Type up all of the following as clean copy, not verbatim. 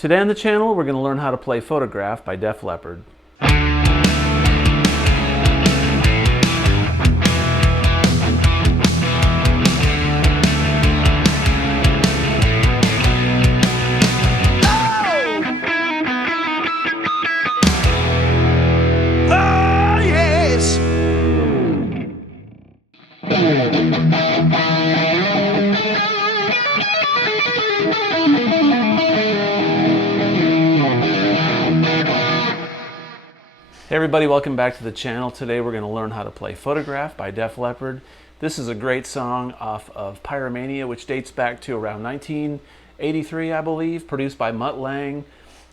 Today on the channel, we're going to learn how to play Photograph by Def Leppard. Hey everybody, welcome back to the channel. Today we're going to learn how to play Photograph by Def Leppard. This is a great song off of Pyromania, which dates back to around 1983, I believe, produced by Mutt Lange.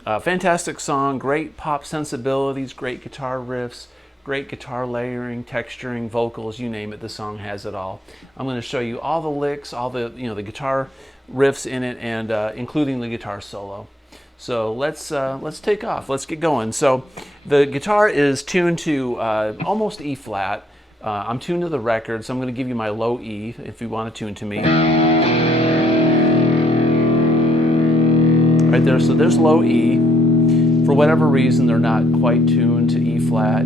Fantastic song, great pop sensibilities, great guitar riffs, great guitar layering, texturing, vocals, you name it, the song has it all. I'm going to show you all the licks, all the the guitar riffs in it, and including the guitar solo. So let's take off. Let's get going. So the guitar is tuned to almost E flat. I'm tuned to the record, so I'm going to give you my low E if you want to tune to me. Right there. So there's low E. For whatever reason, they're not quite tuned to E flat.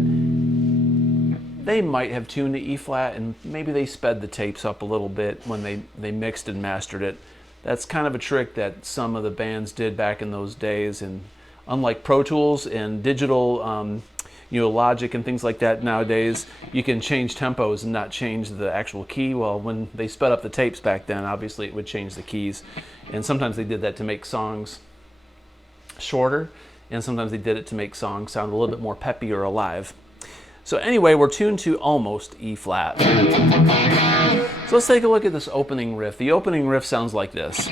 They might have tuned to E flat, and maybe they sped the tapes up a little bit when they mixed and mastered it. That's kind of a trick that some of the bands did back in those days, and unlike Pro Tools and digital Logic and things like that nowadays, you can change tempos and not change the actual key. Well, when they sped up the tapes back then, obviously it would change the keys, and sometimes they did that to make songs shorter, and sometimes they did it to make songs sound a little bit more peppy or alive. So anyway, we're tuned to almost E flat. So let's take a look at this opening riff. The opening riff sounds like this.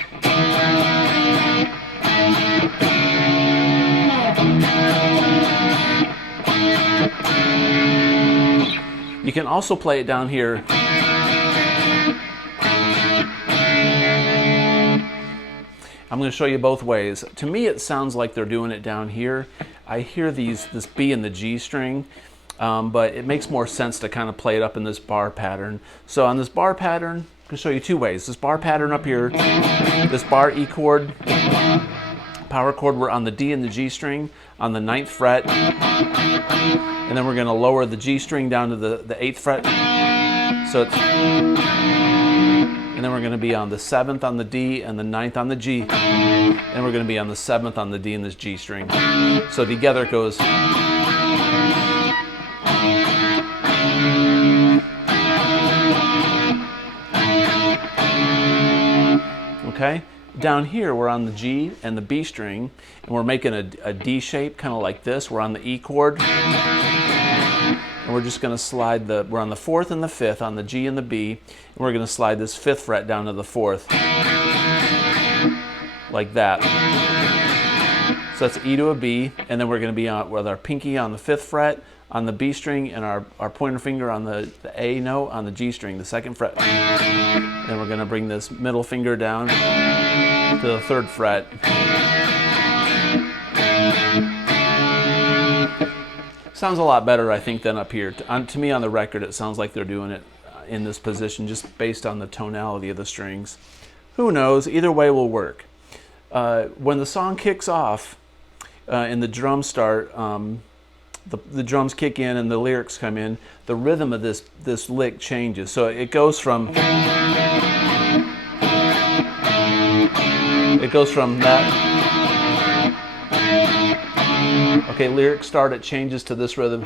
You can also play it down here. I'm going to show you both ways. To me, it sounds like they're doing it down here. I hear this B and the G string. But it makes more sense to kind of play it up in this bar pattern. So on this bar pattern, I'm going to show you two ways. This bar pattern up here, this bar E chord, power chord, we're on the D and the G string on the 9th fret. And then we're going to lower the G string down to the 8th fret. So it's, and then we're going to be on the 7th on the D and the 9th on the G. And we're going to be on the 7th on the D and this G string. So together it goes. Okay, down here we're on the G and the B string, and we're making a D shape, kind of like this. We're on the E chord, and we're just going to slide we're on the 4th and the 5th on the G and the B, and we're going to slide this 5th fret down to the 4th, like that. So that's E to a B, and then we're going to be on with our pinky on the 5th fret, on the B string, and our pointer finger on the A note on the G string, the 2nd fret. Then we're going to bring this middle finger down to the 3rd fret. Sounds a lot better, I think, than up here. To me, on the record, it sounds like they're doing it in this position just based on the tonality of the strings. Who knows? Either way will work. When the song kicks off and the drums start, the drums kick in and the lyrics come in, the rhythm of this lick changes. So it goes from that. Okay, lyrics start, it changes to this rhythm.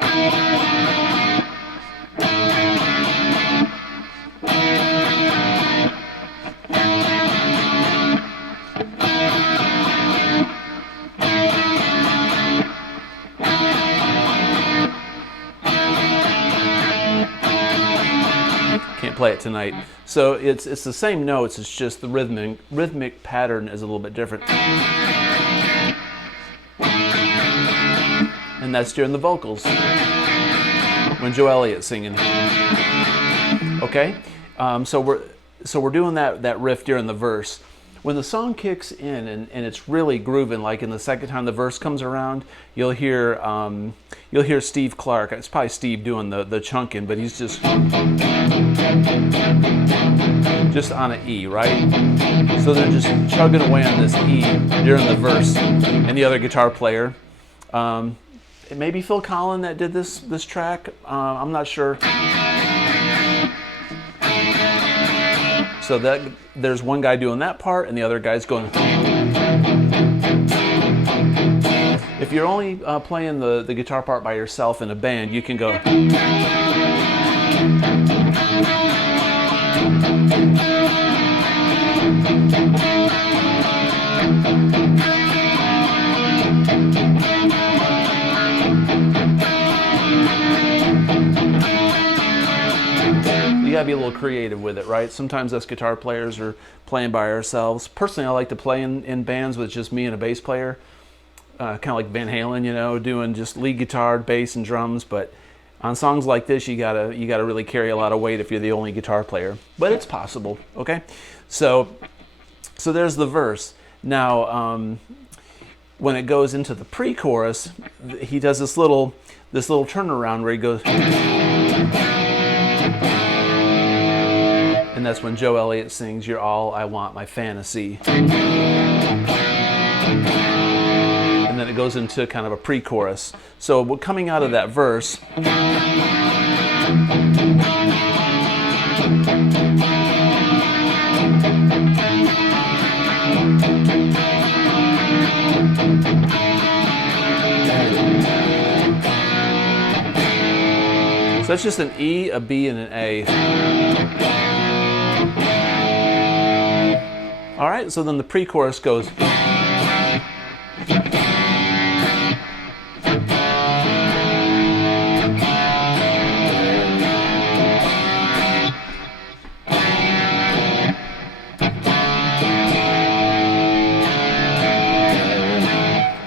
Can't play it tonight. So it's the same notes, it's just the rhythmic pattern is a little bit different. And that's during the vocals, when Joe Elliott's singing. Okay, so we're doing that riff during the verse. when the song kicks in and it's really grooving, like in the second time the verse comes around, you'll hear Steve Clark. It's probably Steve doing the chunking, but he's just on an E, right? So they're just chugging away on this E during the verse, and the other guitar player. It may be Phil Collin that did this track. I'm not sure. So that there's one guy doing that part, and the other guy's going. If you're only playing the guitar part by yourself in a band, you can go. You gotta be a little creative with it, right? Sometimes us guitar players are playing by ourselves. Personally, I like to play in bands with just me and a bass player, kind of like Van Halen, you know, doing just lead guitar, bass, and drums. But on songs like this, you gotta really carry a lot of weight if you're the only guitar player. But it's possible, okay? So there's the verse. Now, when it goes into the pre-chorus, he does this little turnaround where he goes. And that's when Joe Elliott sings, "You're all I want, my fantasy." And then it goes into kind of a pre-chorus. So coming out of that verse, so that's just an E, a B, and an A. All right, so then the pre-chorus goes.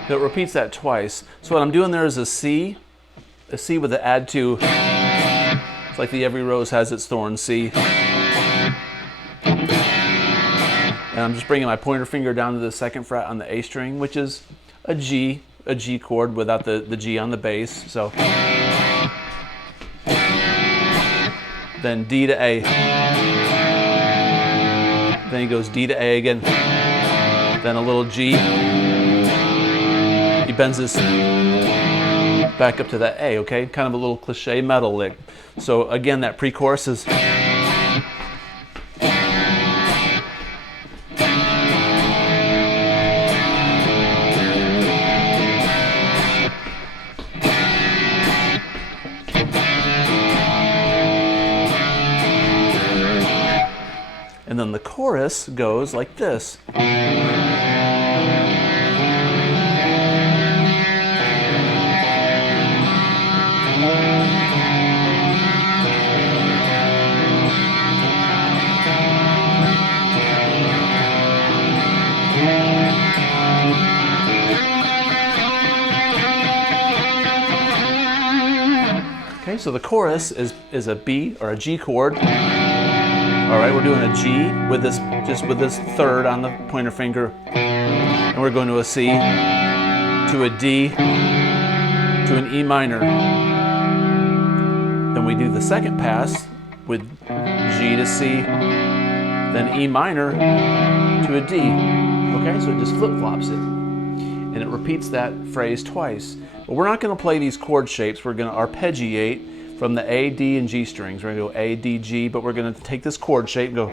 It repeats that twice. So what I'm doing there is a C with the add to. It's like the Every Rose Has Its Thorns C. And I'm just bringing my pointer finger down to the second fret on the A string, which is a G chord without the G on the bass. So then D to A. Then he goes D to A again. Then a little G. He bends this back up to that A, okay? Kind of a little cliche metal lick. So again, that pre-chorus is. And then the chorus goes like this. Okay, so the chorus is a B or a G chord. All right, we're doing a G with this third on the pointer finger, and we're going to a C, to a D, to an E minor. Then we do the second pass with G to C, then E minor to a D. Okay, so it just flip-flops it, and it repeats that phrase twice. But we're not going to play these chord shapes. We're going to arpeggiate from the A, D, and G strings. We're going to go A, D, G, but we're going to take this chord shape and go.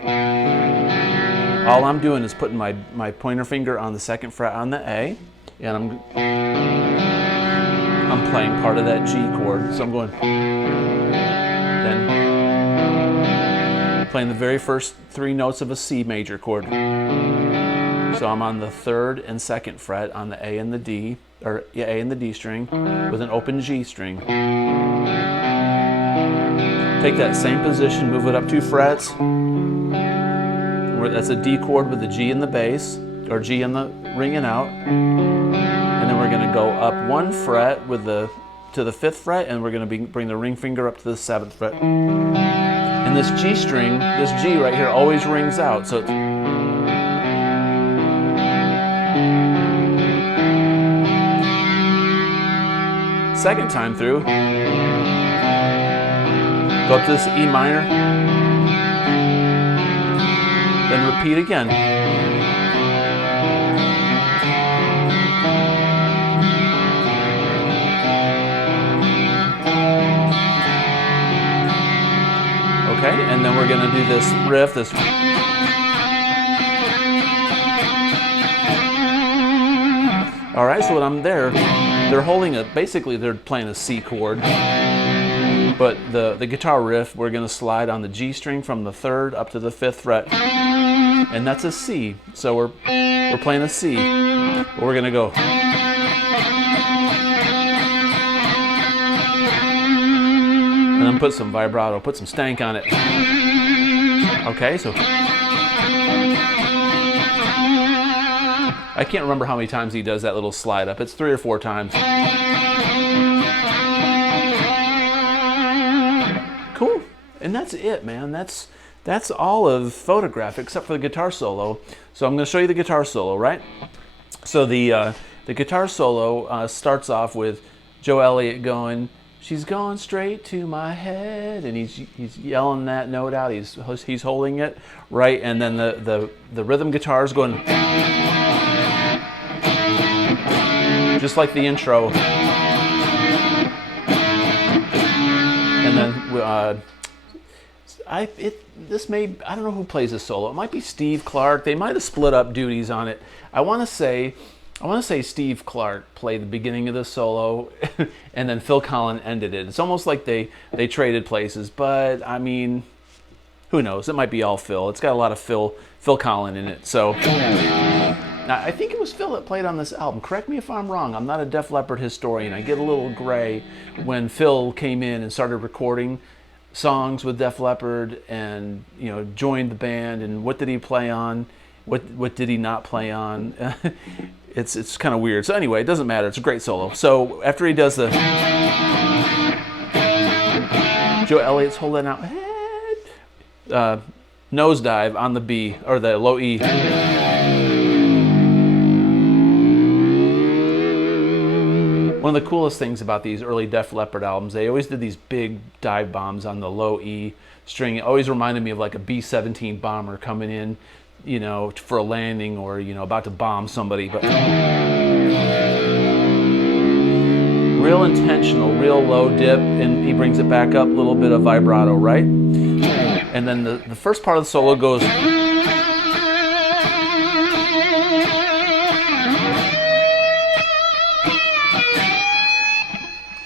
All I'm doing is putting my pointer finger on the second fret on the A, and I'm playing part of that G chord. So I'm going, then playing the very first three notes of a C major chord. So I'm on the third and second fret on the A and the D, or yeah, A and the D string with an open G string. Take that same position, move it up 2 frets. That's a D chord with the G in the bass, or G in the ringing out. And then we're going to go up 1 fret to the 5th fret, and we're going to bring the ring finger up to the 7th fret. And this G string, this G right here, always rings out. So it's, second time through, go up to this E minor, then repeat again. Okay, and then we're going to do this riff, this. All right, so when I'm there, they're holding it. Basically, they're playing a C chord, but the guitar riff, we're going to slide on the G string from the 3rd up to the 5th fret, and that's a C. So we're playing a C. But we're going to go. And then put some vibrato, put some stank on it. Okay, so I can't remember how many times he does that little slide up. It's 3 or 4 times. Cool. And that's it, man. That's all of Photograph except for the guitar solo. So I'm going to show you the guitar solo, right? So the guitar solo starts off with Joe Elliott going, "She's gone straight to my head," and he's yelling that note out. He's holding it, right? And then the rhythm guitar is going just like the intro. And then I don't know who plays this solo. It might be Steve Clark. They might have split up duties on it. I want to say Steve Clark played the beginning of the solo, and then Phil Collin ended it. It's almost like they traded places, but I mean, who knows? It might be all Phil. It's got a lot of Phil Collin in it. So now, I think it was Phil that played on this album. Correct me if I'm wrong. I'm not a Def Leppard historian. I get a little gray when Phil came in and started recording songs with Def Leppard, and joined the band. And what did he play on? What did he not play on? It's kind of weird. So anyway, it doesn't matter. It's a great solo. So after he does the Joe Elliott's holding out nosedive on the B or the low E. One of the coolest things about these early Def Leppard albums, they always did these big dive bombs on the low E string. It always reminded me of like a B-17 bomber coming in, for a landing, or about to bomb somebody. But real intentional, real low dip, and he brings it back up, a little bit of vibrato, right? And then the first part of the solo goes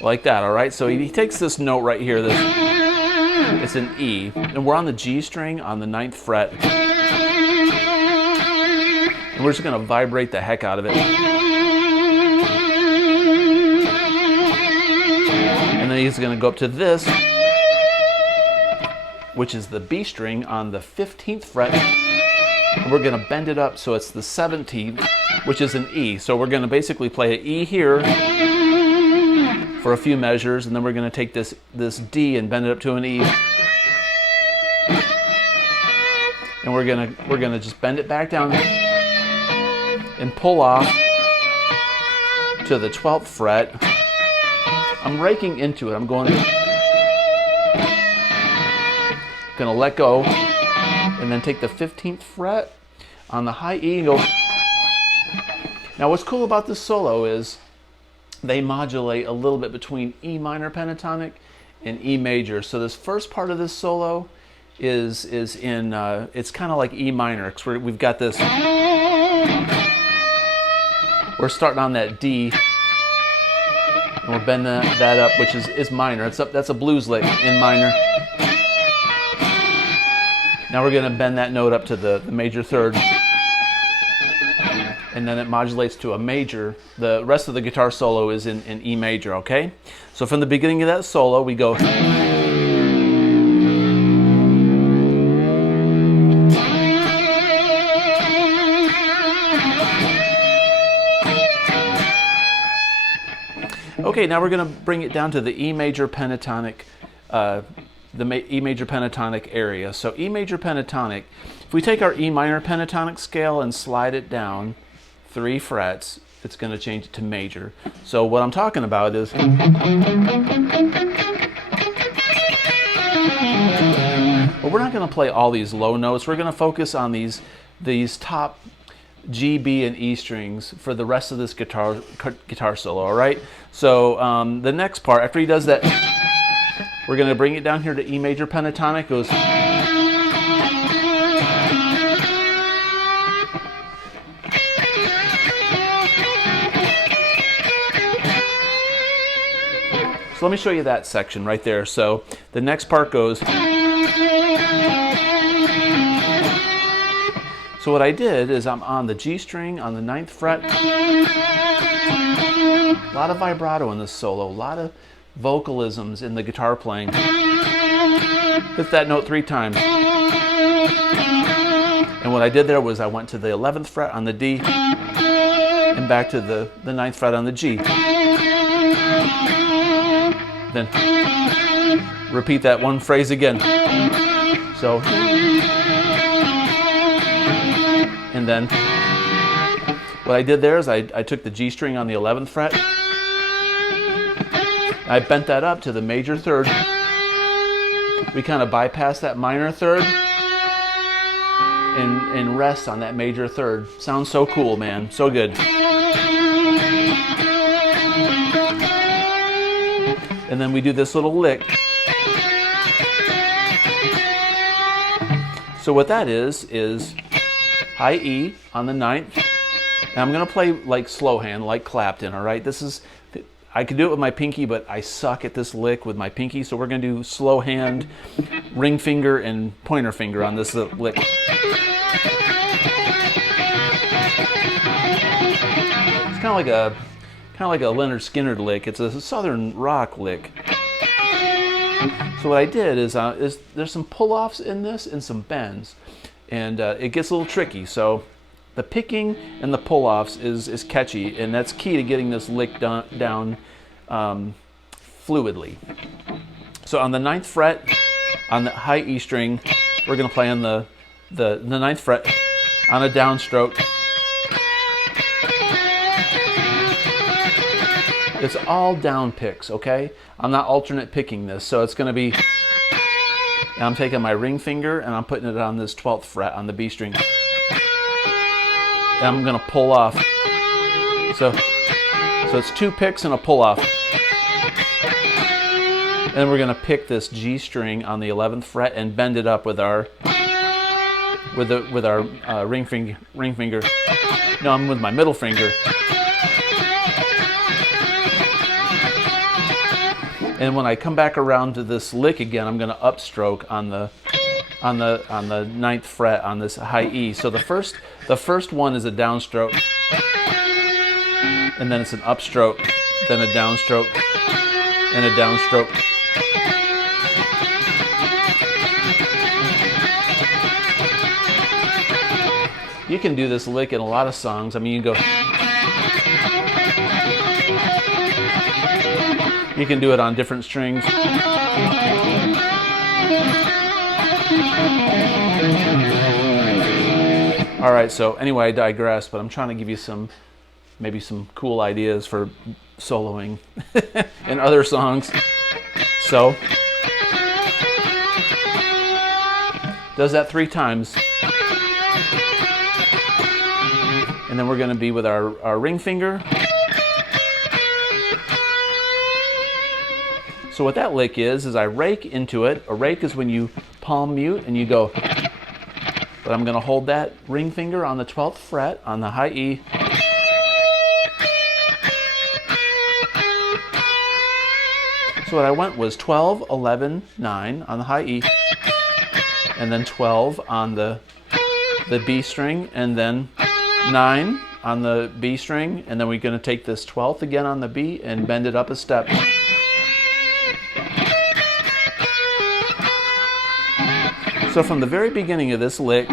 like that. All right, so he takes this note right here, it's an E, and we're on the G string on the 9th fret. And we're just going to vibrate the heck out of it. And then he's going to go up to this, which is the B string on the 15th fret. And we're going to bend it up so it's the 17th, which is an E. So we're going to basically play an E here for a few measures, and then we're going to take this D and bend it up to an E. And we're going to just bend it back down and pull off to the 12th fret. I'm raking into it. I'm gonna let go, and then take the 15th fret on the high E and go. Now what's cool about this solo is they modulate a little bit between E minor pentatonic and E major. So this first part of this solo is in it's kind of like E minor, because we've got this. We're starting on that D, and we're bending that up, which is minor. That's a blues lick in minor. Now we're going to bend that note up to the major 3rd, and then it modulates to a major. The rest of the guitar solo is in E major, okay? So from the beginning of that solo, we go. Okay, now we're going to bring it down to the E major pentatonic, E major pentatonic area. So E major pentatonic, if we take our E minor pentatonic scale and slide it down 3 frets, it's going to change it to major. So what I'm talking about is, well, we're not going to play all these low notes. We're going to focus on these top G, B, and E strings for the rest of this guitar solo, all right? So the next part, after he does that, we're going to bring it down here to E major pentatonic. It goes. So let me show you that section right there. So the next part goes. So what I did is I'm on the G string on the 9th fret. A lot of vibrato in this solo, a lot of vocalisms in the guitar playing. Hit that note 3 times. And what I did there was I went to the 11th fret on the D and back to the 9th fret on the G. Then repeat that one phrase again. So, and then what I did there is I took the G string on the 11th fret. I bent that up to the major 3rd. We kind of bypass that minor 3rd and rest on that major 3rd. Sounds so cool, man. So good. And then we do this little lick. So what that is high E on the 9th. And I'm going to play like slow hand, like Clapton, all right? I can do it with my pinky, but I suck at this lick with my pinky, so we're going to do slow hand, ring finger, and pointer finger on this lick. It's kind of like a Leonard Skinner lick. It's a southern rock lick. So what I did is there's some pull-offs in this and some bends, and it gets a little tricky. So the picking and the pull-offs is catchy, and that's key to getting this lick down fluidly. So on the 9th fret, on the high E string, we're going to play on the 9th fret on a downstroke. It's all down picks, okay? I'm not alternate picking this, so it's going to be, and I'm taking my ring finger and I'm putting it on this 12th fret on the B string. And I'm going to pull off. So it's 2 picks and a pull off. And then we're going to pick this G string on the 11th fret and bend it up with our ring finger. No, I'm with my middle finger. And when I come back around to this lick again, I'm going to upstroke on the 9th fret on this high E. So the first one is a downstroke, and then it's an upstroke, then a downstroke, and a downstroke. You can do this lick in a lot of songs. I mean, you can go. You can do it on different strings. All right, so anyway, I digress, but I'm trying to give you maybe some cool ideas for soloing in other songs. So, does that 3 times. And then we're going to be with our ring finger. So what that lick is I rake into it. A rake is when you palm mute and you go. But I'm going to hold that ring finger on the 12th fret on the high E. So what I went was 12, 11, 9 on the high E, and then 12 on the B string, and then 9 on the B string, and then we're going to take this 12th again on the B and bend it up a step. So from the very beginning of this lick,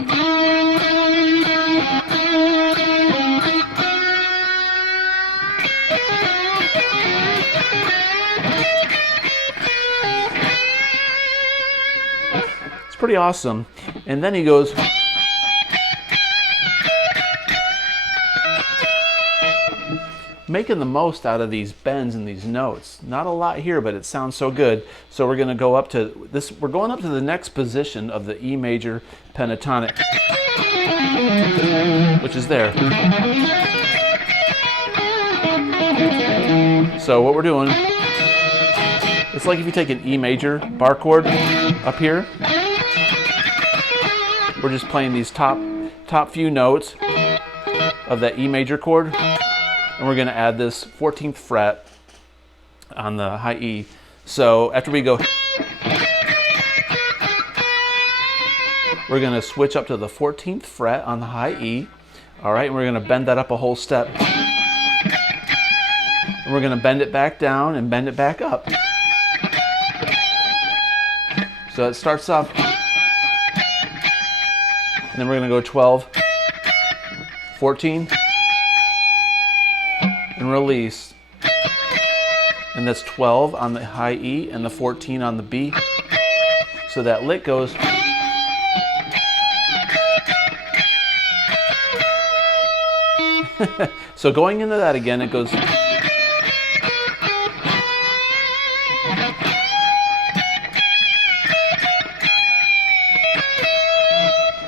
it's pretty awesome. And then he goes, making the most out of these bends and these notes. Not a lot here, but it sounds so good. So we're going to go up to this. We're going up to the next position of the E major pentatonic, which is there. So what we're doing, it's like if you take an E major bar chord up here. We're just playing these top few notes of that E major chord, and we're going to add this 14th fret on the high E. So after we go, we're going to switch up to the 14th fret on the high E. All right, and we're going to bend that up a whole step. And we're going to bend it back down and bend it back up. So it starts off, and then we're going to go 12, 14, and release. And that's 12 on the high E and the 14 on the B. So that lick goes. So going into that again, it goes.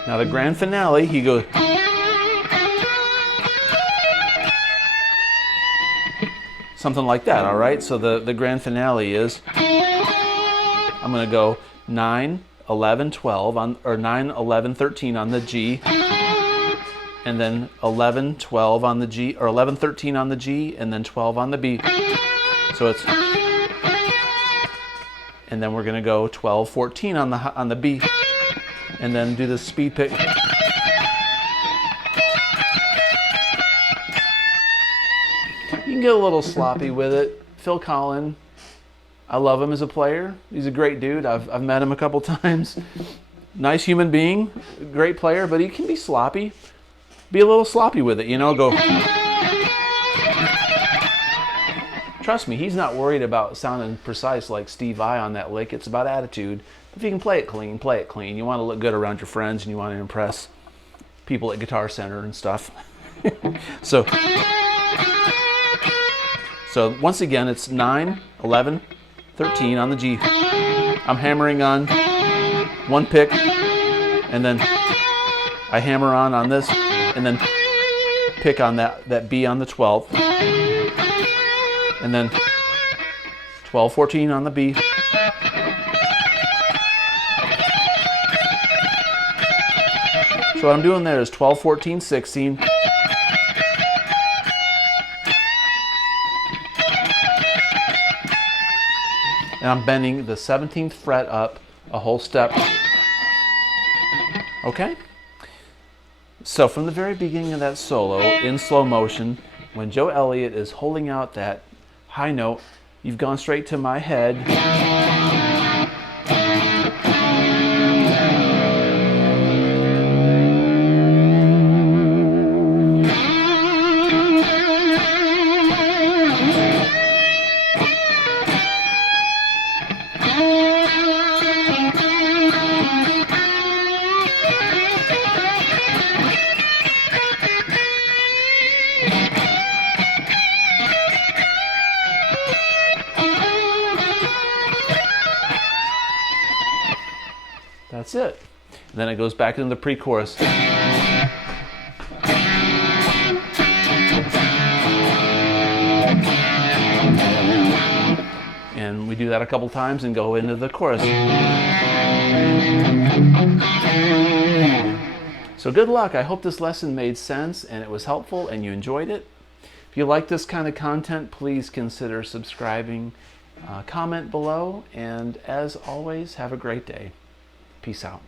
Now the grand finale, he goes. Something like that, all right? So the grand finale is, I'm going to go 9, 11, 12, on, or 9, 11, 13 on the G, and then 11, 12 on the G, or 11, 13 on the G, and then 12 on the B. So it's, and then we're going to go 12, 14 on the B, and then do the speed pick. You can get a little sloppy with it. Phil Collin, I love him as a player. He's a great dude. I've met him a couple times. Nice human being, great player, but he can be sloppy. Be a little sloppy with it, you know, go. Trust me, he's not worried about sounding precise like Steve Vai on that lick. It's about attitude. If you can play it clean, play it clean. You want to look good around your friends and you want to impress people at Guitar Center and stuff. So once again, it's 9, 11, 13 on the G. I'm hammering on one pick, and then I hammer on this, and then pick on that B on the 12th, and then 12, 14 on the B. So what I'm doing there is 12, 14, 16. And I'm bending the 17th fret up a whole step. Okay? So from the very beginning of that solo, in slow motion, when Joe Elliott is holding out that high note, you've gone straight to my head. That's it. And then it goes back into the pre-chorus. And we do that a couple times and go into the chorus. So good luck. I hope this lesson made sense and it was helpful and you enjoyed it. If you like this kind of content, please consider subscribing, comment below, and as always, have a great day. Peace out.